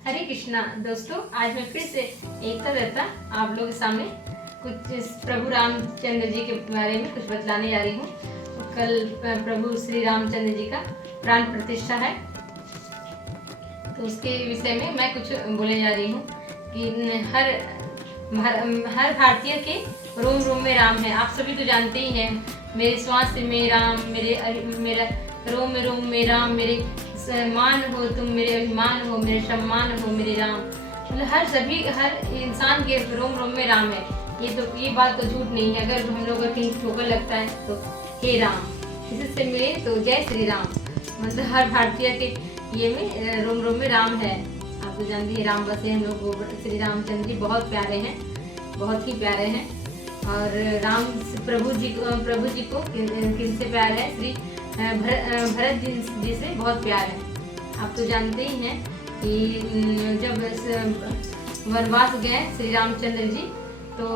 हरे कृष्णा दोस्तों, आज मैं फिर से एकता दत्ता आप लोगों के सामने कुछ इस प्रभु रामचंद्र जी के बारे में कुछ बतलाने जा रही हूँ। कल प्रभु श्री रामचंद्र जी का प्राण प्रतिष्ठा है, तो उसके विषय में मैं कुछ बोलने जा रही हूँ कि हर भारतीय के रोम रोम में राम है। आप सभी तो जानते ही हैं, मेरे श्वास में राम, मेरा रोम में राम, मेरे मान हो तुम, मेरे अभिमान हो, मेरे सम्मान हो, मेरे राम। मतलब हर इंसान के रोम रोम में राम है। ये बात तो झूठ नहीं है। अगर हम लोग कहीं ठोकर लगता है तो हे राम, इससे मिले तो जय श्री राम। मतलब हर भारतीय के ये में रोम रोम में राम है। आप तो जानते हैं, राम बसे हम लोग श्री रामचंद्र जी बहुत प्यारे हैं, बहुत ही प्यारे हैं। और राम प्रभु जी को किनसे प्यार है? श्री भरत जी से बहुत प्यार है। आप तो जानते ही हैं कि जब वनवास गए श्री रामचंद्र जी, तो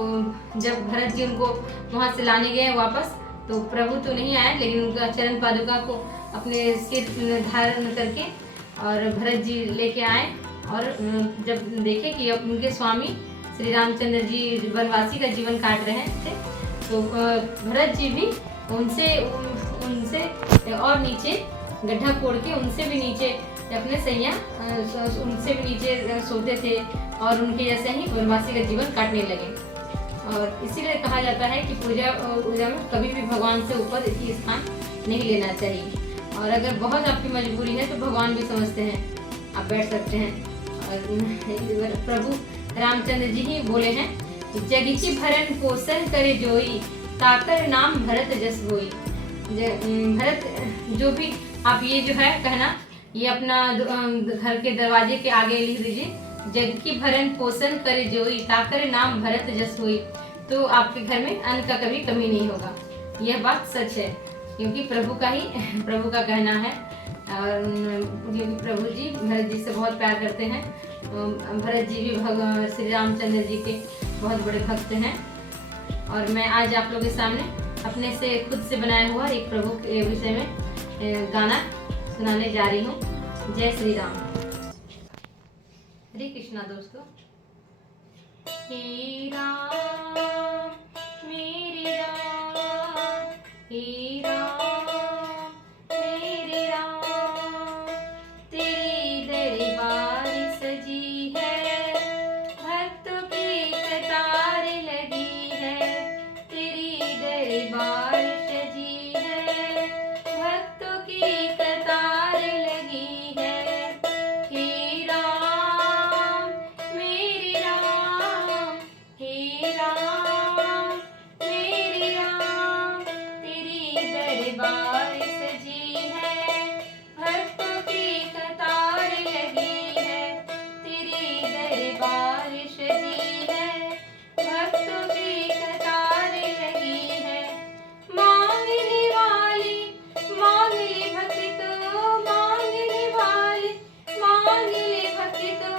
जब भरत जी उनको वहाँ से लाने गए वापस, तो प्रभु तो नहीं आए, लेकिन उनका चरण पादुका को अपने सिर धारण करके और भरत जी लेके आए। और जब देखे कि अब उनके स्वामी श्री रामचंद्र जी वनवासी का जीवन काट रहे थे, तो भरत जी भी उनसे और नीचे गड्ढा कोड़ के उनसे भी नीचे अपने सैया उनसे भी नीचे सोते थे और उनके जैसे ही वनवासी का जीवन काटने लगे। और इसीलिए कहा जाता है कि पूजा में कभी भी भगवान से ऊपर इसकी स्थान नहीं लेना चाहिए। और अगर बहुत आपकी मजबूरी है तो भगवान भी समझते हैं, आप बैठ सकते हैं। और प्रभु रामचंद्र जी ही बोले हैं, जग की भरण पोषण करे जोई, ताकर नाम भरत जस होई। भरत जो भी आप ये जो है कहना, ये अपना घर के दरवाजे के आगे लिख दीजिए, जग की भरण पोषण करे जोई, ताकर नाम भरत जस होई। तो आपके घर में अन्न का कभी कमी नहीं होगा। यह बात सच है, क्योंकि प्रभु का कहना है। और क्योंकि प्रभु जी भरत जी से बहुत प्यार करते हैं। भरत जी भी श्री रामचंद्र जी के बहुत बड़े भक्त हैं। और मैं आज आप लोगों के सामने अपने से खुद से बनाया हुआ एक प्रभु के विषय में गाना सुनाने जा रही हूँ। जय श्री राम। हरे कृष्णा दोस्तों। हे राम मेरे राम, हे राम मेरे राम, तेरी दरबार सजी है, भक्तों की कतार लगी है। तेरी दरबार सजी है, भक्तों की कतार लगी है। हे राम मेरे राम, हे राम मेरे राम, तेरी दरबार सजी है, भक्तों की कतार लगी है। तेरी दरबार सजी है, भक्तों की कतार लगी है। मांगने वाले मांग ले भक्तों, मांगने वाले मांग ले भक्तों,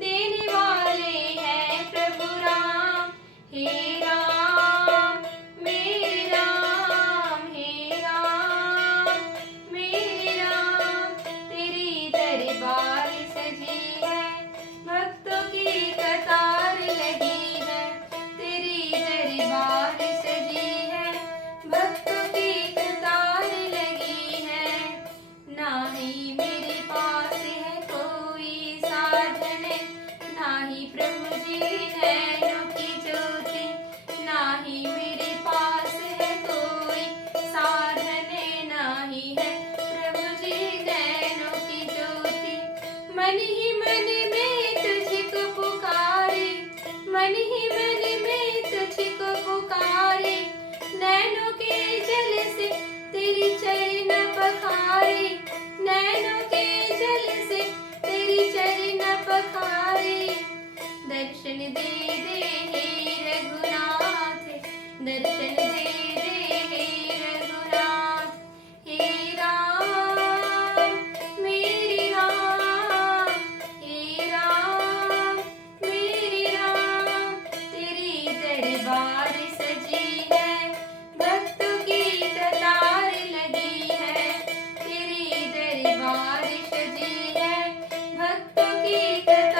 देने वाले हैं प्रभु राम। हे राम मेरे राम, हे राम मेरे राम, तेरी दरबार सजी है, भक्तों की कतार लगी है। तेरी दरबार सजी है, भक्तों की कतार लगी है। ना ही मेरे पास है कोई साधन, ना ही प्रभु जी नैनों की ज्योति, ना ही मेरे पास है कोई साधन, ना ही है प्रभु जी नैनों की ज्योति। मन ही मन में तुझको पुकारे, मन ही मन में तुझको पुकारे, नैनों के जल से तेरी चरण पखारे, नैनों के जल से तेरी चरण पखारे। दर्शन दे दे हे रघुनाथ, दर्शन दे दे हे रघुनाथ। हे राम मेरे राम, हे राम मेरे राम, तेरी दरबार सजी है, भक्तों की कतार लगी है। तेरी दरबार सजी है, भक्तों की कतार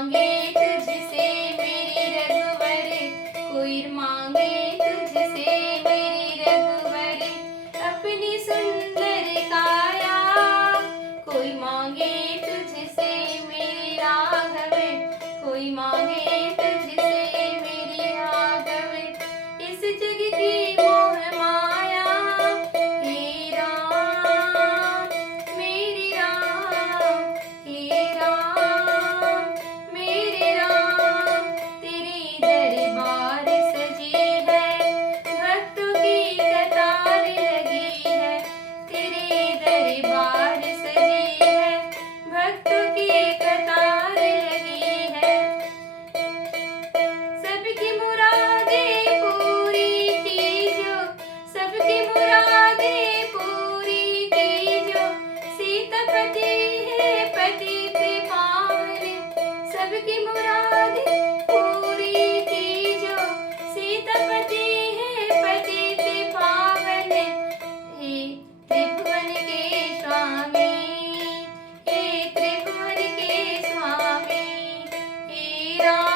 मांगे तुझसे मेरी रघुवर, कोई मांगे तुझसे मेरी रघुवर, अपनी सुंदर काया, कोई मांगे तुझसे मेरी राघव, कोई मांगे तुझसे मेरी राघव, इस जग की मोह माया, हे राम मेरे राम, हे राम मेरे राम, तेरे दरबार सजी है, भक्तों की कतार लगी है, तेरे दरबार सजी है, भक्तों की कतार लगी है, सबकी मुरादें पूरी कीजो, सबकी मुरादें पूरी कीजो, सीतापति है पतित पावन, सबकी मुरादें पूरी कीजो, सीतापति है पतित पावन, हे त्रिभुवन के स्वामी, हे त्रिभुवन के स्वामी, हे राम